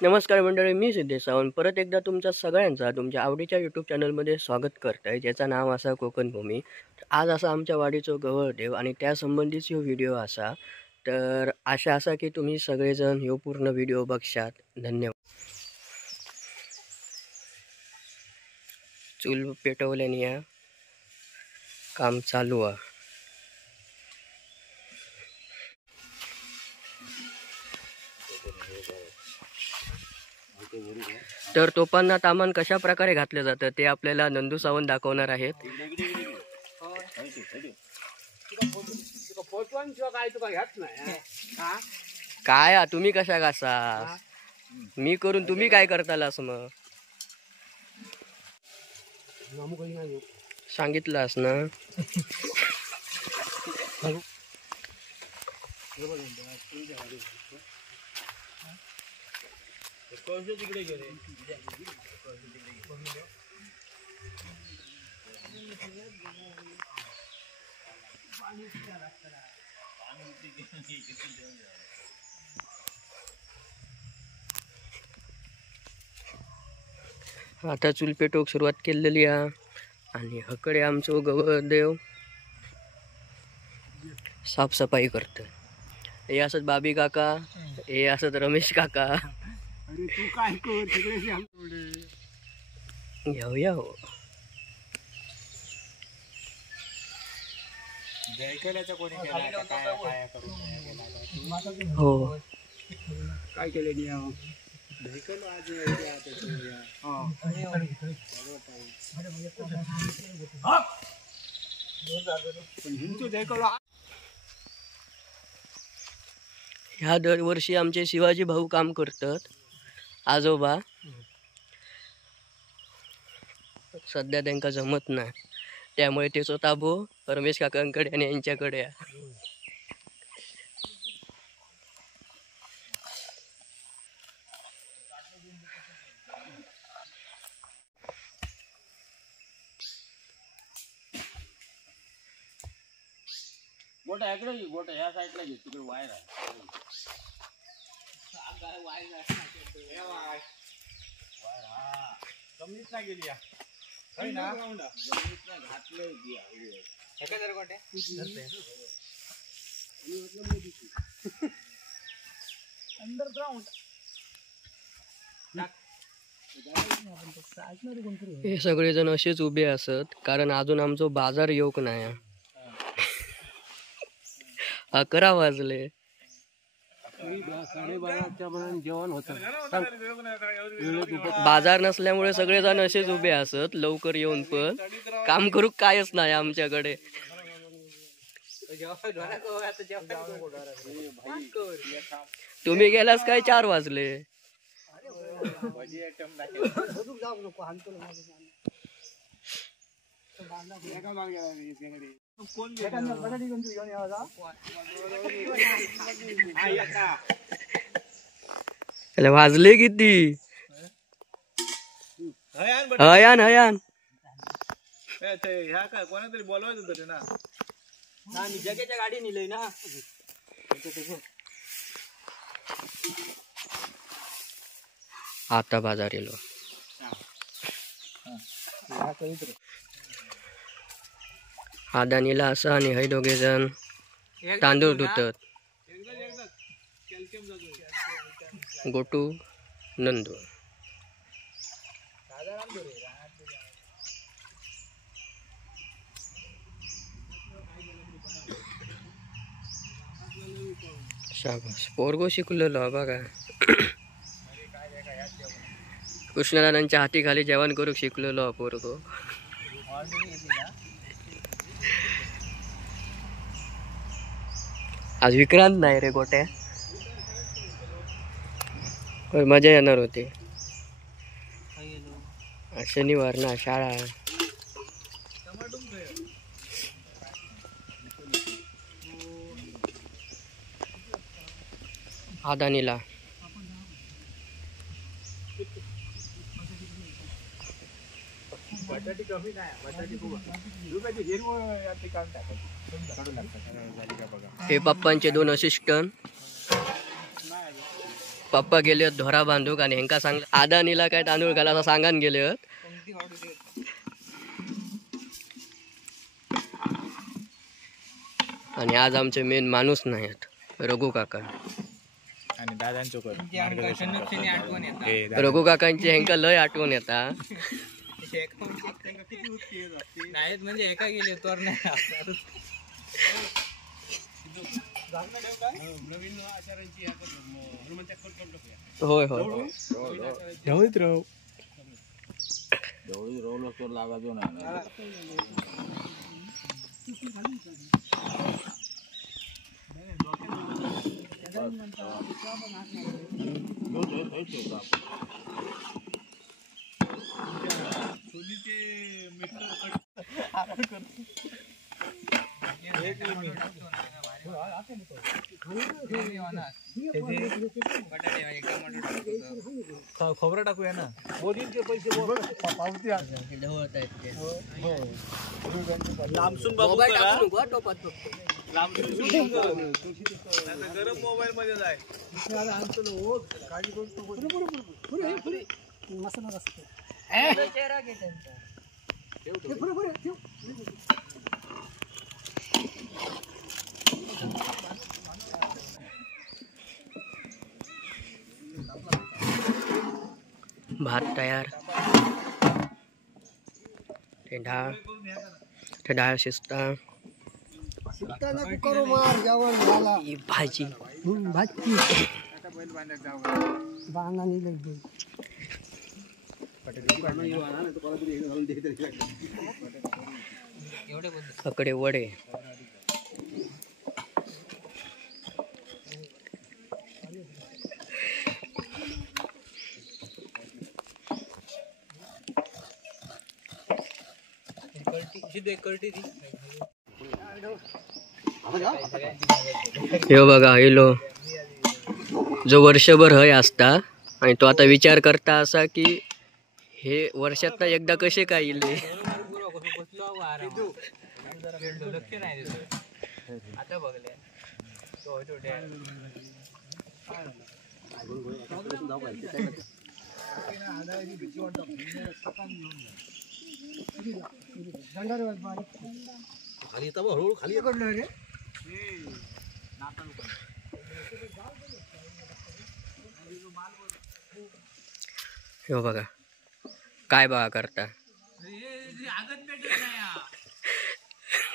नमस्कार मंडळी, मी सिद्धेश सावंत परत एकदा तुमचा सगळ्यांचा तुमच्या आवडीच्या यूट्यूब चॅनलमध्ये स्वागत करताय, ज्याचं नाव असा कोकणभूमी. आज असा आमच्या वाडीचो गवळदेव आणि त्या संबंधीच ह्यो व्हिडिओ असा. तर आशा असा की तुम्ही सगळेजण ह्यो पूर्ण व्हिडिओ बघशात. धन्यवाद. चूल पेटवल्याने या काम चालू आहे. तर तोफांना तामान कशा प्रकारे घातले जातं ते आपल्याला नंदू सावंत दाखवणार आहेत. काय तुम्ही कशा घासा, मी करून तुम्ही काय करतालास? मग सांगितलंस ना. आता चूल पेटवूक सुरुवात केलेली आहे आणि हकडे आमचो गवळदेव साफसफाई करतो. हे असत बाबी काका, हे असत रमेश काका. घेऊया हो. हो काय केले ह्या दरवर्षी आमचे शिवाजी भाऊ काम करतात, आजोबा. सध्या त्यांना जमत नाही, त्यामुळे ते स्वतः रमेश काकांकडे आणि यांच्याकडे आहे. गोटा इकडे गोटा ह्या साईडला घे, तिकडे वायर आहे. कमीच नाही गेली घातलं अंडरग्राउंड. हे सगळेजण असेच उभे असत, कारण अजून आमचो बाजार येऊक नाही. 11 वाजले. 12:30 जेवण होतं. बाजार नसल्यामुळे सगळेजण असेच उभे असत, लवकर येऊन पण काम करू कायच नाही आमच्याकडे. तुम्ही गेलास काय 4 वाजले. वाजले किती? हयान हयान ह्या काय कोणातरी बोलवायचं तरी ना. जगेच्या गाडी नेलंय ना. आता बाजार येलो. आदानीला असं आणि हे दोघे जण तांदूळ धुतात. गोटू नंदू. शाबास, पोरगो शिकलेलो बघा. कृष्णदादांच्या हाती खाली जेवण करू शिकलेलो पोरगो. आज विक्रांत नाही रे गोट्या, मजा येणार होती. शनिवार ना, शाळा. आदानीला बटाटी कमी नाही, बटाटी हे पप्पांचे 2 असिस्टंट. पप्पा गेले आहेत धोरा बांधूक आणि हेंका सांग आदा नीला काय तांदूळ घाला असं सांगान गेले आहेत. आणि आज आमचे मेन माणूस नाहीत रघु काका आणि दादांचो कर रघु काकांची हेंका लय आठवण येता. नाहीत म्हणजे एका गेले तर नाही. होय होय ढवळीत राव रोवलो तो लागायचो ना. खोबरं टाकूया ना. मोदींचे पैसे पावती लांबसून बाबू करा. गरम मोबाईल मध्ये जाय. भात तयार. ते डाळ शिजता. ही भाजी अकडे वडे. ह्यो बघा इलो जो वर्षभर हय असता आणि तो आता विचार करता असा की हे वर्षात एकदा कसे काय इले. खाली येता हळूहळू खाली येकडलं रे. ह्यो बघा काय बघा करता.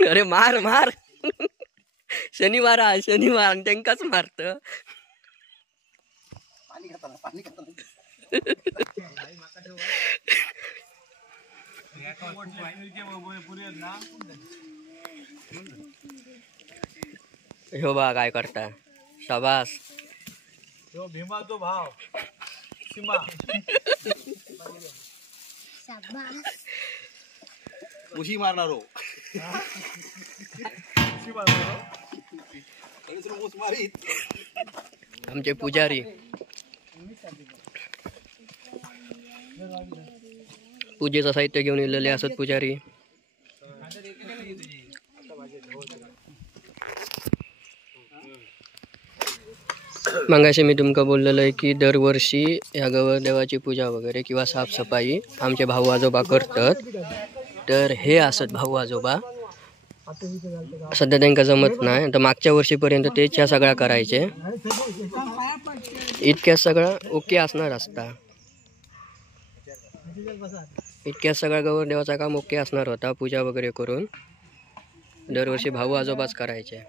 अरे मार मार शनिवार शनिवार त्यांकाच मारत. ह्यो बघा काय करता. शाबास. तो भीमाचो भाव सीमा मुशी मारणारो. आमचे पुजारी पूजेचं साहित्य घेऊन इलेले असत पुजारी. मगाशी मी तुमका बोललेलं आहे की दरवर्षी या गवळदेवाची पूजा वगैरे किंवा साफसफाई आमचे भाऊ आजोबा करतात. तर हे असत भाऊ आजोबा. सध्या त्यांना जमत नाही तर मागच्या वर्षीपर्यंत तेच ह्या सगळ्या करायचे. इतक्यात सगळं ओके असणार असता. इतक्यात सगळा गवळदेवाचा काम ओके असणार होता पूजा वगैरे करून. दरवर्षी भाऊ आजोबाच करायचे.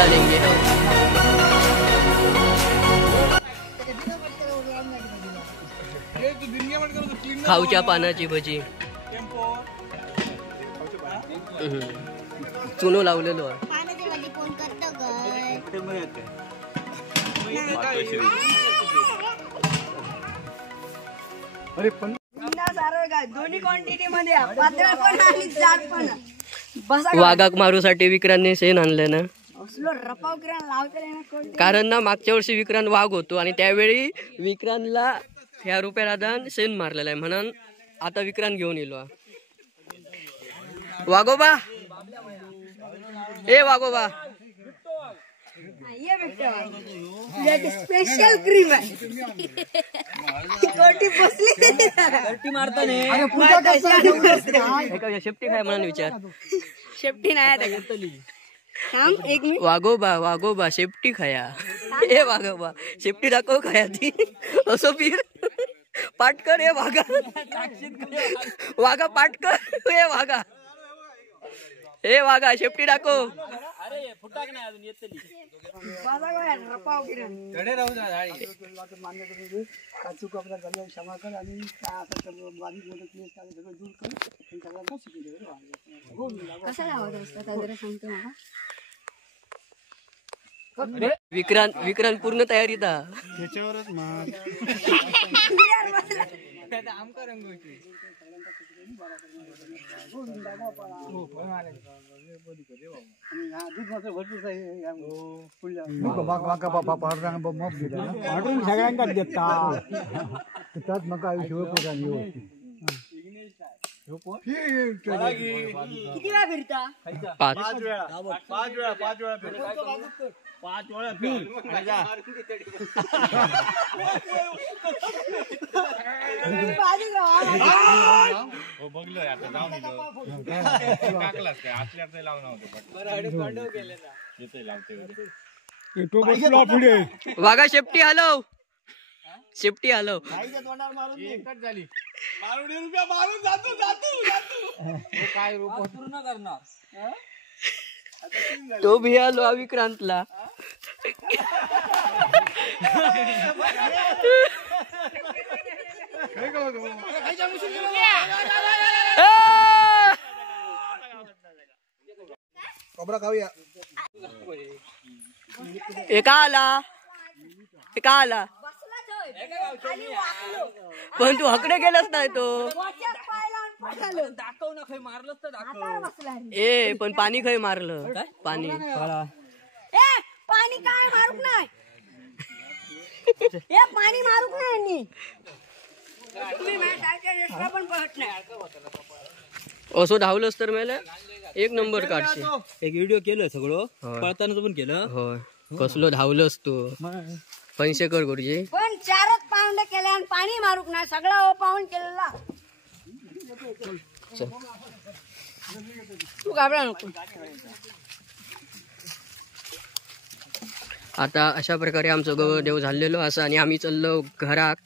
बदला लेंगे खाऊच्या पानाची भजी चुनो लावलेलो आहे. दोन्ही क्वांटिटी मध्ये पातळ पण आणि जाड पण. वाघाक मारूसाठी विक्रांतने शेण आणलं ना. रपाव किरण लावते ना कोण. कारण ना मागच्या वर्षी विक्रांत वाघ होतो आणि त्यावेळी विक्रांतला ह्या रुपयादान शेण मारलेला आहे म्हणून आता विक्रांत घेऊन येलो. वाघोबा ए वाघोबा ये बेटा स्पेशल क्रीम आहे. कोटी बसली शेपटी खाय म्हणून विचार. शेपटी नाही थांब एक मिनिट. वाघोबा वाघोबा शेपटी खाया. ए वाघोबा शेपटी दाखव खाया ती असं पीर पाटकर ए वाघा वाघा पाटकर ए वाघा ए वाघा शेपटी दाखव. रपाव किरण कसं लावत असतात जरा सांगतो मला. विक्रांत पूर्ण तयारीत हा. सगळ्यांका देता त्यात मका आयुष्य किती वेळा फिरता. 5 वेळा वाघा शेपटी हलव शेपटी हलव. काय पूर्ण करणार तो भी आलो विक्रांतला. एका आला पण तू हकडे गेलास नाही तो. दाखव ना, मारलं तर दाखव. ए पण पाणी खय मारलं पाणी. पाणी काय मारूक नाही. हे पाणी मारूक नाही. पण पळत नाही. असं धावलंस तर मला एक नंबर काढशी. एक व्हिडिओ केलं सगळं पळताना पण केलं. होय कसलो धावलंस तू. पंचेकर गुरुजी पण 4च पाऊंड केले आणि पाणी मारूक नाही. सगळा पाऊंड केलेला. तू घाबरा नको. आता अशा प्रकारे आमचं गवदेव झालेलो असा आणि आम्ही चाललो घराक.